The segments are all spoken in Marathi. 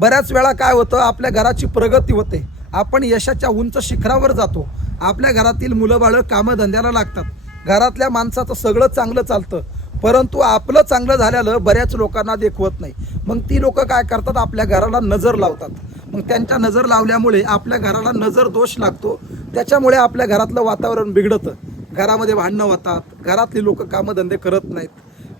बऱ्याच वेळा काय होतं आपल्या घराची प्रगती होते. आपण यशाच्या उंच शिखरावर जातो. आपल्या घरातील मुलं बाळं कामधंद्याला लागतात. घरातल्या माणसाचं सगळं चांगलं चालतं. परंतु आपलं चांगलं झालेलं बऱ्याच लोकांना देखवत नाही. मग ती लोक काय करतात आपल्या घराला नजर लावतात. मग त्यांच्या नजर लावल्यामुळे आपल्या घराला नजर दोष लागतो. त्याच्यामुळे आपल्या घरातलं वातावरण बिघडतं. घरामध्ये भांडणं होतात. घरातली लोक कामधंदे करत नाहीत.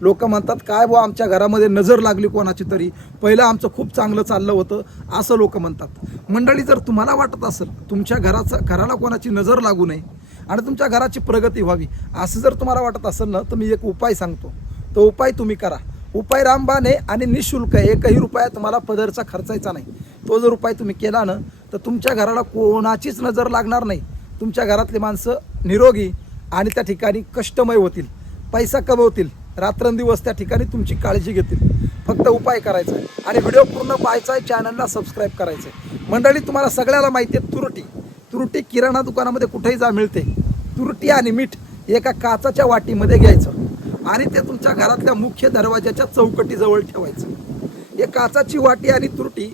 लोक म्हणतात काय बुवा आमच्या घरामध्ये नजर लागली कोणाची तरी? पहिलं आमचं खूप चांगलं चाललं होतं असं लोक म्हणतात. मंडळी जर तुम्हाला वाटत असेल तुमच्या घराचं घराला कोणाची नजर लागू नये आणि तुमच्या घराची प्रगती व्हावी असं जर तुम्हाला वाटत असेल ना तर मी एक उपाय सांगतो. तो उपाय तुम्ही करा. उपाय रामबाने आणि निशुल्क आहे एकही रुपया तुम्हाला पदरचा खर्चायचा नाही. तो जर उपाय तुम्ही केला ना तर तुमच्या घराला कोणाचीच नजर लागणार नाही. तुमच्या घरातली माणसं निरोगी आणि त्या ठिकाणी कष्टमय होतील पैसा कमवतील. रात्रंदिवस त्या ठिकाणी तुमची काळजी घेतील. फक्त उपाय करायचा आहे आणि व्हिडिओ पूर्ण पाहायचा आहे चॅनलला सबस्क्राईब करायचं आहे मंडळी तुम्हाला सगळ्याला माहिती आहे तुरटी. तुरटी किराणा दुकानामध्ये कुठेही जा मिळते. तुरटी आणि मीठ एका काचाच्या वाटीमध्ये घ्यायचं. आणि ते तुमच्या घरातल्या मुख्य दरवाजाच्या चौकटीजवळ ठेवायचं. हे काचाची वाटी आणि तुरटी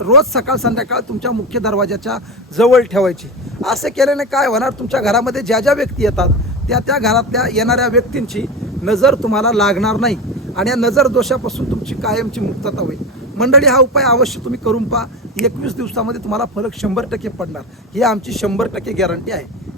रोज सकाळ संध्याकाळ तुमच्या मुख्य दरवाजाच्या जवळ ठेवायची. असे केल्याने काय होणार? तुमच्या घरामध्ये ज्या ज्या व्यक्ती येतात त्या त्या घरातल्या येणाऱ्या व्यक्तींची नजर तुम्हाला लागणार नाही. आणि या नजर दोषापासून तुमची कायमची मुक्तता होईल. मंडळी हा उपाय अवश्य तुम्ही करून पहा. एकवीस दिवसामध्ये तुम्हाला फरक शंभर टक्के पडणार. ही आमची शंभर टक्के गॅरंटी आहे.